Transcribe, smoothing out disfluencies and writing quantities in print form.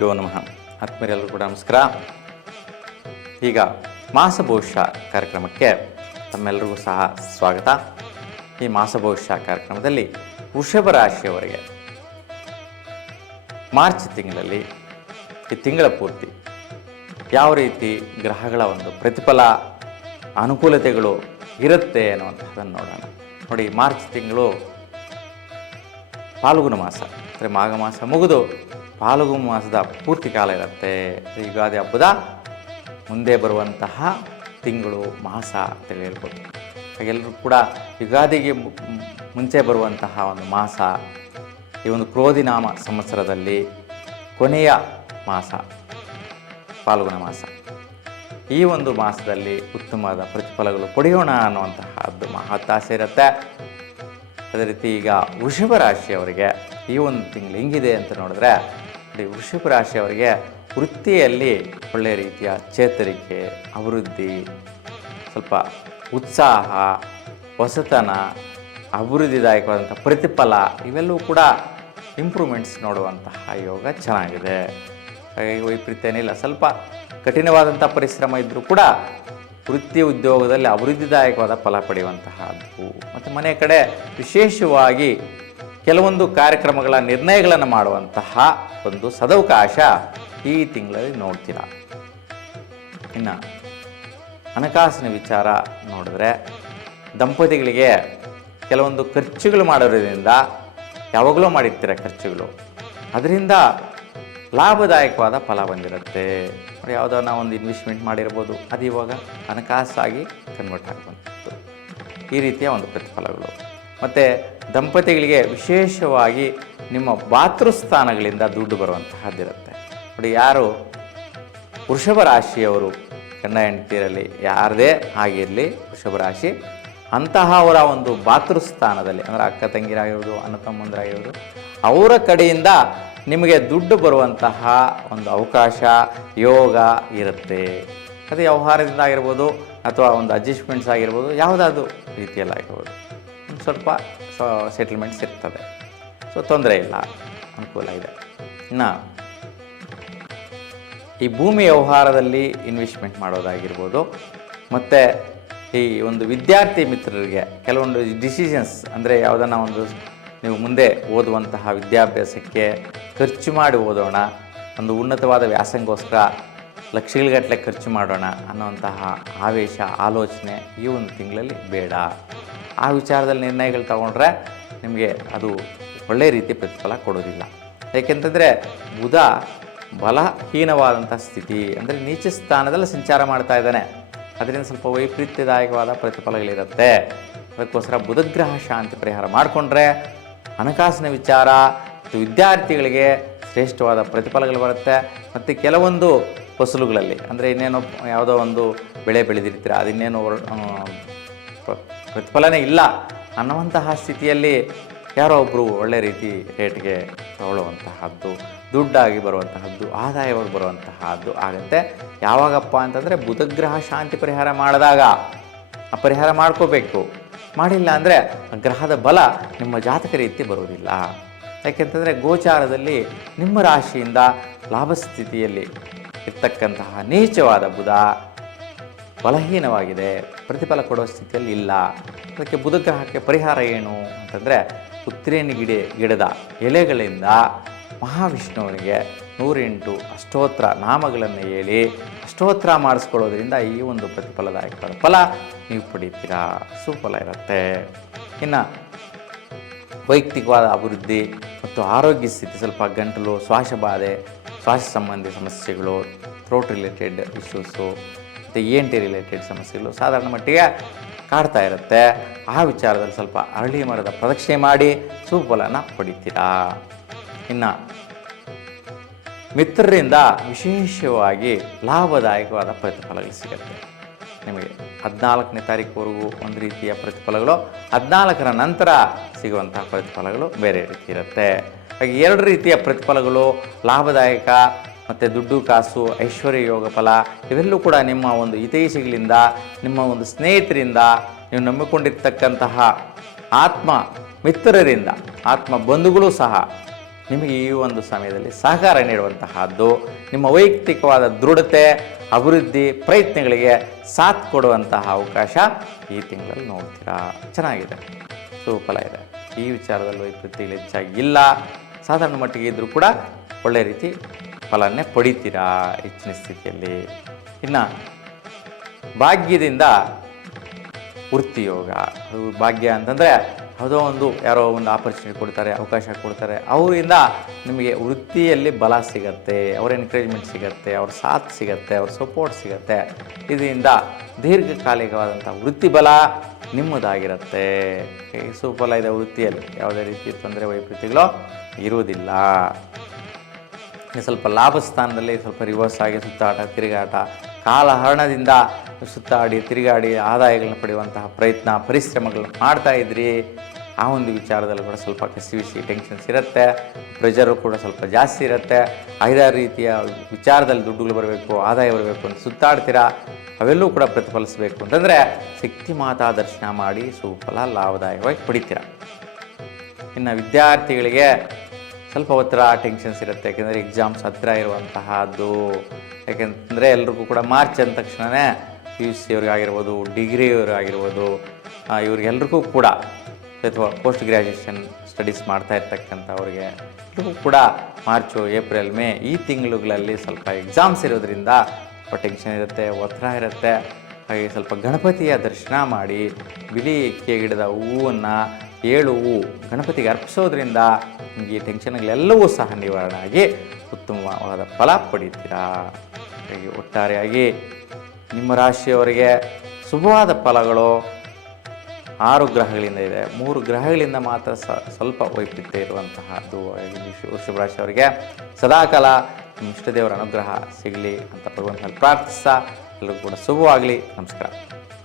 ಗುರುಭ್ಯೋ ನಮಃ. ಆತ್ಮೀಯರೆಲ್ಲರೂ ಕೂಡ ನಮಸ್ಕಾರ. ಈಗ ಮಾಸಭವಿಷ್ಯ ಕಾರ್ಯಕ್ರಮಕ್ಕೆ ತಮ್ಮೆಲ್ಲರಿಗೂ ಸಹ ಸ್ವಾಗತ. ಈ ಮಾಸಭವಿಷ್ಯ ಕಾರ್ಯಕ್ರಮದಲ್ಲಿ ವೃಷಭ ರಾಶಿಯವರಿಗೆ ಮಾರ್ಚ್ ತಿಂಗಳಲ್ಲಿ ಈ ತಿಂಗಳ ಪೂರ್ತಿ ಯಾವ ರೀತಿ ಗ್ರಹಗಳ ಒಂದು ಪ್ರತಿಫಲ ಅನುಕೂಲತೆಗಳು ಇರುತ್ತೆ ಅನ್ನುವಂಥದ್ದನ್ನು ನೋಡೋಣ. ನೋಡಿ, ಮಾರ್ಚ್ ತಿಂಗಳು ಫಾಲ್ಗುಣ ಮಾಸ, ಅಂದರೆ ಮಾಘ ಮಾಸ ಮುಗಿದು ಫಾಲ್ಗುಣ ಮಾಸದ ಪೂರ್ತಿ ಕಾಲ ಇರುತ್ತೆ. ಯುಗಾದಿ ಹಬ್ಬದ ಮುಂದೆ ಬರುವಂತಹ ತಿಂಗಳು ಮಾಸ ಅಂತೇಳಿ ಹೇಳ್ಬೋದು. ಹಾಗೆಲ್ಲರೂ ಕೂಡ ಯುಗಾದಿಗೆ ಮುಂಚೆ ಬರುವಂತಹ ಒಂದು ಮಾಸ, ಈ ಒಂದು ಕ್ರೋಧಿನಾಮ ಸಂವತ್ಸರದಲ್ಲಿ ಕೊನೆಯ ಮಾಸ ಫಾಲ್ಗುಣ ಮಾಸ. ಈ ಒಂದು ಮಾಸದಲ್ಲಿ ಉತ್ತಮವಾದ ಪ್ರತಿಫಲಗಳು ಪಡೆಯೋಣ ಅನ್ನುವಂತಹದ್ದು ಮಹತ್ತಾಸೆ ಇರುತ್ತೆ. ಅದೇ ರೀತಿ ಈಗ ವೃಷಭ ರಾಶಿಯವರಿಗೆ ಈ ಒಂದು ತಿಂಗಳು ಹೆಂಗಿದೆ ಅಂತ ನೋಡಿದ್ರೆ, ವೃಷಭ ರಾಶಿಯವರಿಗೆ ವೃತ್ತಿಯಲ್ಲಿ ಒಳ್ಳೆಯ ರೀತಿಯ ಚೇತರಿಕೆ, ಅಭಿವೃದ್ಧಿ, ಸ್ವಲ್ಪ ಉತ್ಸಾಹ, ಹೊಸತನ, ಅಭಿವೃದ್ಧಿದಾಯಕವಾದಂಥ ಪ್ರತಿಫಲ ಇವೆಲ್ಲವೂ ಕೂಡ ಇಂಪ್ರೂವ್ಮೆಂಟ್ಸ್ ನೋಡುವಂತಹ ಯೋಗ ಚೆನ್ನಾಗಿದೆ. ಹಾಗಾಗಿ ವೈಪರೀತ್ಯ ಏನಿಲ್ಲ. ಸ್ವಲ್ಪ ಕಠಿಣವಾದಂಥ ಪರಿಶ್ರಮ ಇದ್ದರೂ ಕೂಡ ವೃತ್ತಿ ಉದ್ಯೋಗದಲ್ಲಿ ಅಭಿವೃದ್ಧಿದಾಯಕವಾದ ಫಲ ಪಡೆಯುವಂತಹದ್ದು. ಮತ್ತು ಮನೆ ಕಡೆ ವಿಶೇಷವಾಗಿ ಕೆಲವೊಂದು ಕಾರ್ಯಕ್ರಮಗಳ ನಿರ್ಣಯಗಳನ್ನು ಮಾಡುವಂತಹ ಒಂದು ಸದವಕಾಶ ಈ ತಿಂಗಳಲ್ಲಿ ನೋಡ್ತೀರಾ. ಇನ್ನು ಹಣಕಾಸಿನ ವಿಚಾರ ನೋಡಿದ್ರೆ, ದಂಪತಿಗಳಿಗೆ ಕೆಲವೊಂದು ಖರ್ಚುಗಳು ಮಾಡೋದ್ರಿಂದ, ಯಾವಾಗಲೂ ಮಾಡಿರ್ತೀರ ಖರ್ಚುಗಳು, ಅದರಿಂದ ಲಾಭದಾಯಕವಾದ ಫಲ ಬಂದಿರುತ್ತೆ. ಯಾವುದೋ ನಾವು ಒಂದು ಇನ್ವೆಸ್ಟ್ಮೆಂಟ್ ಮಾಡಿರ್ಬೋದು, ಅದು ಇವಾಗ ಹಣಕಾಸಾಗಿ ಕನ್ವರ್ಟ್ ಆಗುವಂಥದ್ದು. ಈ ರೀತಿಯ ಒಂದು ಪ್ರತಿಫಲಗಳು. ಮತ್ತು ದಂಪತಿಗಳಿಗೆ ವಿಶೇಷವಾಗಿ ನಿಮ್ಮ ಮಾತೃಸ್ಥಾನಗಳಿಂದ ದುಡ್ಡು ಬರುವಂತಹದ್ದಿರುತ್ತೆ. ನೋಡಿ, ಯಾರು ವೃಷಭ ರಾಶಿಯವರು ಗಂಡ ಹೆಂಡತಿಯರಲ್ಲಿ ಯಾರದೇ ಆಗಿರಲಿ ವೃಷಭ ರಾಶಿ, ಅಂತಹವರ ಒಂದು ಮಾತೃಸ್ಥಾನದಲ್ಲಿ, ಅಂದರೆ ಅಕ್ಕ ತಂಗಿರಾಗಿರ್ಬೋದು, ಅಣ್ಣ ತಮ್ಮಂದಿರಾಗಿರ್ಬೋದು, ಅವರ ಕಡೆಯಿಂದ ನಿಮಗೆ ದುಡ್ಡು ಬರುವಂತಹ ಒಂದು ಅವಕಾಶ, ಯೋಗ ಇರುತ್ತೆ. ಅದು ವ್ಯವಹಾರದಿಂದ ಆಗಿರ್ಬೋದು, ಅಥವಾ ಒಂದು ಅಡ್ಜಸ್ಟ್ಮೆಂಟ್ಸ್ ಆಗಿರ್ಬೋದು, ಯಾವುದಾದ್ರು ರೀತಿಯಲ್ಲಿ ಆಗಿರ್ಬೋದು, ಒಂದು ಸ್ವಲ್ಪ ಸೆಟಲ್ಮೆಂಟ್ಸ್ ಇರ್ತದೆ. ಸೊ ತೊಂದರೆ ಇಲ್ಲ, ಅನುಕೂಲ ಇದೆ. ಇನ್ನು ಈ ಭೂಮಿ ವ್ಯವಹಾರದಲ್ಲಿ ಇನ್ವೆಸ್ಟ್ಮೆಂಟ್ ಮಾಡೋದಾಗಿರ್ಬೋದು, ಮತ್ತು ಈ ಒಂದು ವಿದ್ಯಾರ್ಥಿ ಮಿತ್ರರಿಗೆ ಕೆಲವೊಂದು ಡಿಸಿಷನ್ಸ್, ಅಂದರೆ ಯಾವುದನ್ನ ಒಂದು ನೀವು ಮುಂದೆ ಓದುವಂತಹ ವಿದ್ಯಾಭ್ಯಾಸಕ್ಕೆ ಖರ್ಚು ಮಾಡಿ ಓದೋಣ, ಒಂದು ಉನ್ನತವಾದ ವ್ಯಾಸಂಗೋಸ್ಕರ ಲಕ್ಷಗಟ್ಟಲೆ ಖರ್ಚು ಮಾಡೋಣ ಅನ್ನುವಂತಹ ಆವೇಶ, ಆಲೋಚನೆ ಈ ಒಂದು ತಿಂಗಳಲ್ಲಿ ಬೇಡ. ಆ ವಿಚಾರದಲ್ಲಿ ನಿರ್ಣಯಗಳು ತಗೊಂಡ್ರೆ ನಿಮಗೆ ಅದು ಒಳ್ಳೆಯ ರೀತಿ ಪ್ರತಿಫಲ ಕೊಡೋದಿಲ್ಲ. ಏಕೆಂತಂದರೆ ಬುಧ ಬಲಹೀನವಾದಂಥ ಸ್ಥಿತಿ, ಅಂದರೆ ನೀಚ ಸ್ಥಾನದಲ್ಲಿ ಸಂಚಾರ ಮಾಡ್ತಾ ಇದ್ದಾನೆ. ಅದರಿಂದ ಸ್ವಲ್ಪ ವೈಪರೀತ್ಯದಾಯಕವಾದ ಪ್ರತಿಫಲಗಳಿರುತ್ತೆ. ಅದಕ್ಕೋಸ್ಕರ ಬುಧಗ್ರಹ ಶಾಂತಿ ಪರಿಹಾರ ಮಾಡಿಕೊಂಡ್ರೆ ಹಣಕಾಸಿನ ವಿಚಾರ ಮತ್ತು ವಿದ್ಯಾರ್ಥಿಗಳಿಗೆ ಶ್ರೇಷ್ಠವಾದ ಪ್ರತಿಫಲಗಳು ಬರುತ್ತೆ. ಮತ್ತು ಕೆಲವೊಂದು ಫಸಲುಗಳಲ್ಲಿ, ಅಂದರೆ ಇನ್ನೇನೋ ಯಾವುದೋ ಒಂದು ಬೆಳೆ ಬೆಳೆದಿರ್ತೀರ, ಅದಿನ್ನೇನು ಪ್ರತಿಫಲನೇ ಇಲ್ಲ ಅನ್ನುವಂತಹ ಸ್ಥಿತಿಯಲ್ಲಿ ಯಾರೋ ಒಬ್ಬರು ಒಳ್ಳೆ ರೀತಿ ರೇಟ್ಗೆ ತಗೊಳ್ಳುವಂತಹದ್ದು, ದುಡ್ಡಾಗಿ ಬರುವಂತಹದ್ದು, ಆದಾಯವಾಗಿ ಬರುವಂತಹದ್ದು ಆಗುತ್ತೆ. ಯಾವಾಗಪ್ಪ ಅಂತಂದರೆ ಬುಧಗ್ರಹ ಶಾಂತಿ ಪರಿಹಾರ ಮಾಡಿದಾಗ ಆ ಪರಿಹಾರ ಮಾಡ್ಕೋಬೇಕು. ಮಾಡಿಲ್ಲ ಅಂದರೆ ಗ್ರಹದ ಬಲ ನಿಮ್ಮ ಜಾತಕ ರೀತಿ ಬರುವುದಿಲ್ಲ. ಯಾಕೆಂತಂದರೆ ಗೋಚಾರದಲ್ಲಿ ನಿಮ್ಮ ರಾಶಿಯಿಂದ ಲಾಭ ಸ್ಥಿತಿಯಲ್ಲಿ ಇರ್ತಕ್ಕಂತಹ ನೀಚವಾದ ಬುಧ ಬಲಹೀನವಾಗಿದೆ, ಪ್ರತಿಫಲ ಕೊಡುವ ಸ್ಥಿತಿಯಲ್ಲಿ ಇಲ್ಲ. ಅದಕ್ಕೆ ಬುಧಗ್ರಹಕ್ಕೆ ಪರಿಹಾರ ಏನು ಅಂತಂದರೆ, ಉತ್ತರೇಣಿ ಗಿಡದ ಎಲೆಗಳಿಂದ ಮಹಾವಿಷ್ಣುವಿಗೆ 108 ಅಷ್ಟೋತ್ರ ನಾಮಗಳನ್ನು ಹೇಳಿ ಅಷ್ಟೋತ್ರ ಮಾಡಿಸ್ಕೊಳ್ಳೋದ್ರಿಂದ ಈ ಒಂದು ಪ್ರತಿಫಲದಾಯಕ ಫಲ ನೀವು ಪಡೀತೀರಾ. ಸುಫಲ ಇರುತ್ತೆ. ಇನ್ನು ವೈಯಕ್ತಿಕವಾದ ಅಭಿವೃದ್ಧಿ ಮತ್ತು ಆರೋಗ್ಯ ಸ್ಥಿತಿ, ಸ್ವಲ್ಪ ಗಂಟಲು, ಶ್ವಾಸಬಾಧೆ, ಶ್ವಾಸ ಸಂಬಂಧಿ ಸಮಸ್ಯೆಗಳು, ಥ್ರೋಟ್ ರಿಲೇಟೆಡ್ ಇಶ್ಯೂಸು ಮತ್ತು ENT ರಿಲೇಟೆಡ್ ಸಮಸ್ಯೆಗಳು ಸಾಧಾರಣ ಮಟ್ಟಿಗೆ ಕಾಡ್ತಾ ಇರುತ್ತೆ. ಆ ವಿಚಾರದಲ್ಲಿ ಸ್ವಲ್ಪ ಅರಳಿ ಮರದ ಪ್ರದಕ್ಷಿಣೆ ಮಾಡಿ ಸುಫಲನ ಪಡಿತೀರಾ. ಇನ್ನು ಮಿತ್ರರಿಂದ ವಿಶೇಷವಾಗಿ ಲಾಭದಾಯಕವಾದ ಪ್ರತಿಫಲಗಳು ಸಿಗುತ್ತೆ. ನಿಮಗೆ 14ನೇ ತಾರೀಕುವರೆಗೂ ಒಂದು ರೀತಿಯ ಪ್ರತಿಫಲಗಳು, 14ರ ನಂತರ ಸಿಗುವಂತಹ ಪ್ರತಿಫಲಗಳು ಬೇರೆ ರೀತಿ ಇರುತ್ತೆ. ಹಾಗೆ 2 ರೀತಿಯ ಪ್ರತಿಫಲಗಳು, ಲಾಭದಾಯಕ ಮತ್ತು ದುಡ್ಡು ಕಾಸು, ಐಶ್ವರ್ಯ ಯೋಗ ಫಲ, ಇವೆಲ್ಲೂ ಕೂಡ ನಿಮ್ಮ ಒಂದು ಹಿತೈಷಿಗಳಿಂದ, ನಿಮ್ಮ ಒಂದು ಸ್ನೇಹಿತರಿಂದ, ನೀವು ನಂಬಿಕೊಂಡಿರ್ತಕ್ಕಂತಹ ಆತ್ಮ ಮಿತ್ರರಿಂದ, ಆತ್ಮ ಬಂಧುಗಳು ಸಹ ನಿಮಗೆ ಈ ಒಂದು ಸಮಯದಲ್ಲಿ ಸಹಕಾರ ನೀಡುವಂತಹದ್ದು, ನಿಮ್ಮ ವೈಯಕ್ತಿಕವಾದ ದೃಢತೆ, ಅಭಿವೃದ್ಧಿ ಪ್ರಯತ್ನಗಳಿಗೆ ಸಾಥ್ ಕೊಡುವಂತಹ ಅವಕಾಶ ಈ ತಿಂಗಳಲ್ಲಿ ನೋಡ್ತೀರಾ. ಚೆನ್ನಾಗಿದೆ, ಸುಫಲ ಇದೆ. ಈ ವಿಚಾರದಲ್ಲಿ ವೈಪರೀತ್ಯಗಳು ಹೆಚ್ಚಾಗಿ ಇಲ್ಲ, ಸಾಧಾರಣ ಮಟ್ಟಿಗೆ ಇದ್ದರೂ ಕೂಡ ಒಳ್ಳೆ ರೀತಿ ಫಲನ್ನೇ ಪಡಿತೀರಾ ಹೆಚ್ಚಿನ ಸ್ಥಿತಿಯಲ್ಲಿ. ಇನ್ನು ಭಾಗ್ಯದಿಂದ ವೃತ್ತಿಯೋಗ, ಅದು ಭಾಗ್ಯ ಅಂತಂದರೆ ಯಾವುದೋ ಒಂದು ಯಾರೋ ಒಂದು ಆಪರ್ಚುನಿಟಿ ಕೊಡ್ತಾರೆ, ಅವಕಾಶ ಕೊಡ್ತಾರೆ, ಅವರಿಂದ ನಿಮಗೆ ವೃತ್ತಿಯಲ್ಲಿ ಬಲ ಸಿಗತ್ತೆ, ಅವರ ಎನ್ಕರೇಜ್ಮೆಂಟ್ ಸಿಗತ್ತೆ, ಅವ್ರ ಸಾಥ್ ಸಿಗತ್ತೆ, ಅವ್ರ ಸಪೋರ್ಟ್ ಸಿಗತ್ತೆ. ಇದರಿಂದ ದೀರ್ಘಕಾಲಿಕವಾದಂಥ ವೃತ್ತಿ ಬಲ ನಿಮ್ಮದಾಗಿರುತ್ತೆ. ಸುಫಲ ಇದೆ ವೃತ್ತಿಯಲ್ಲಿ, ಯಾವುದೇ ರೀತಿ ತೊಂದರೆ ವೈಪರೀತ್ಯಗಳು ಇರುವುದಿಲ್ಲ. ಸ್ವಲ್ಪ ಲಾಭ ಸ್ಥಾನದಲ್ಲಿ ಸ್ವಲ್ಪ ರಿವರ್ಸ್ ಆಗಿ ಸುತ್ತಾಟ ತಿರುಗಾಟ, ಕಾಲಹರಣದಿಂದ ಸುತ್ತಾಡಿ ತಿರುಗಾಡಿ ಆದಾಯಗಳನ್ನ ಪಡೆಯುವಂತಹ ಪ್ರಯತ್ನ ಪರಿಶ್ರಮಗಳನ್ನ ಮಾಡ್ತಾ ಇದ್ರಿ. ಆ ಒಂದು ವಿಚಾರದಲ್ಲಿ ಕೂಡ ಸ್ವಲ್ಪ ಕಸಿವಿಸಿ ಟೆನ್ಷನ್ಸ್ ಇರುತ್ತೆ, ಪ್ರೆಷರು ಕೂಡ ಸ್ವಲ್ಪ ಜಾಸ್ತಿ ಇರುತ್ತೆ. ಐದಾರು ರೀತಿಯ ವಿಚಾರದಲ್ಲಿ ದುಡ್ಡುಗಳು ಬರಬೇಕು, ಆದಾಯ ಬರಬೇಕು ಅಂತ ಸುತ್ತಾಡ್ತೀರಾ. ಅವೆಲ್ಲೂ ಕೂಡ ಪ್ರತಿಫಲಿಸಬೇಕು ಅಂತಂದರೆ ಶಕ್ತಿ ಮಾತಾ ದರ್ಶನ ಮಾಡಿ ಸುಫಲ ಲಾಭದಾಯಕವಾಗಿ ಪಡಿತೀರ. ಇನ್ನು ವಿದ್ಯಾರ್ಥಿಗಳಿಗೆ ಸ್ವಲ್ಪ ಒತ್ತಡ ಟೆನ್ಷನ್ಸ್ ಇರುತ್ತೆ, ಯಾಕೆಂದರೆ ಎಕ್ಸಾಮ್ಸ್ ಹತ್ತಿರ ಇರುವಂತಹದ್ದು. ಯಾಕೆಂದರೆ ಎಲ್ರಿಗೂ ಕೂಡ ಮಾರ್ಚ್ ಅಂದ ತಕ್ಷಣವೇ PUC ಅವ್ರಿಗಾಗಿರ್ಬೋದು, ಡಿಗ್ರಿ ಅವ್ರಿಗಾಗಿರ್ಬೋದು, ಇವ್ರಿಗೆಲ್ರಿಗೂ ಕೂಡ ಅಥವಾ ಪೋಸ್ಟ್ ಗ್ರ್ಯಾಜುಯೇಷನ್ ಸ್ಟಡೀಸ್ ಮಾಡ್ತಾ ಇರ್ತಕ್ಕಂಥವ್ರಿಗೆ ಎಲ್ರಿಗೂ ಕೂಡ ಮಾರ್ಚು, ಏಪ್ರಿಲ್, ಮೇ ಈ ತಿಂಗಳುಗಳಲ್ಲಿ ಸ್ವಲ್ಪ ಎಕ್ಸಾಮ್ಸ್ ಇರೋದ್ರಿಂದ ಸ್ವಲ್ಪ ಟೆನ್ಷನ್ ಇರುತ್ತೆ, ಒತ್ತಡ ಇರುತ್ತೆ. ಹಾಗೆ ಸ್ವಲ್ಪ ಗಣಪತಿಯ ದರ್ಶನ ಮಾಡಿ ಬಿಳಿ ಎಕ್ಕೆ ಗಿಡದ ಹೂವನ್ನು 7 ಹೂವು ಗಣಪತಿಗೆ ಅರ್ಪಿಸೋದ್ರಿಂದ ನಿಮಗೆ ಈ ಟೆನ್ಷನ್ಗಳೆಲ್ಲವೂ ಸಹ ನಿವಾರಣೆ ಆಗಿ ಉತ್ತಮವಾದ ಫಲ ಪಡಿತೀರಾ. ಹಾಗೆ ಒಟ್ಟಾರೆಯಾಗಿ ನಿಮ್ಮ ರಾಶಿಯವರಿಗೆ ಶುಭವಾದ ಫಲಗಳು 6 ಗ್ರಹಗಳಿಂದ ಇದೆ, 3 ಗ್ರಹಗಳಿಂದ ಮಾತ್ರ ಸ್ವಲ್ಪ ವೈಪರೀತ್ಯ ಇರುವಂತಹದ್ದು. ವೃಷಭ ರಾಶಿಯವರಿಗೆ ಸದಾಕಾಲ ನಿಮ್ಮ ಇಷ್ಟದೇವರ ಅನುಗ್ರಹ ಸಿಗಲಿ ಅಂತ ಭಗವಂತನಲ್ಲಿ ಪ್ರಾರ್ಥಿಸ್ತಾ ಎಲ್ಲರಿಗೂ ಕೂಡ ಶುಭವಾಗಲಿ. ನಮಸ್ಕಾರ.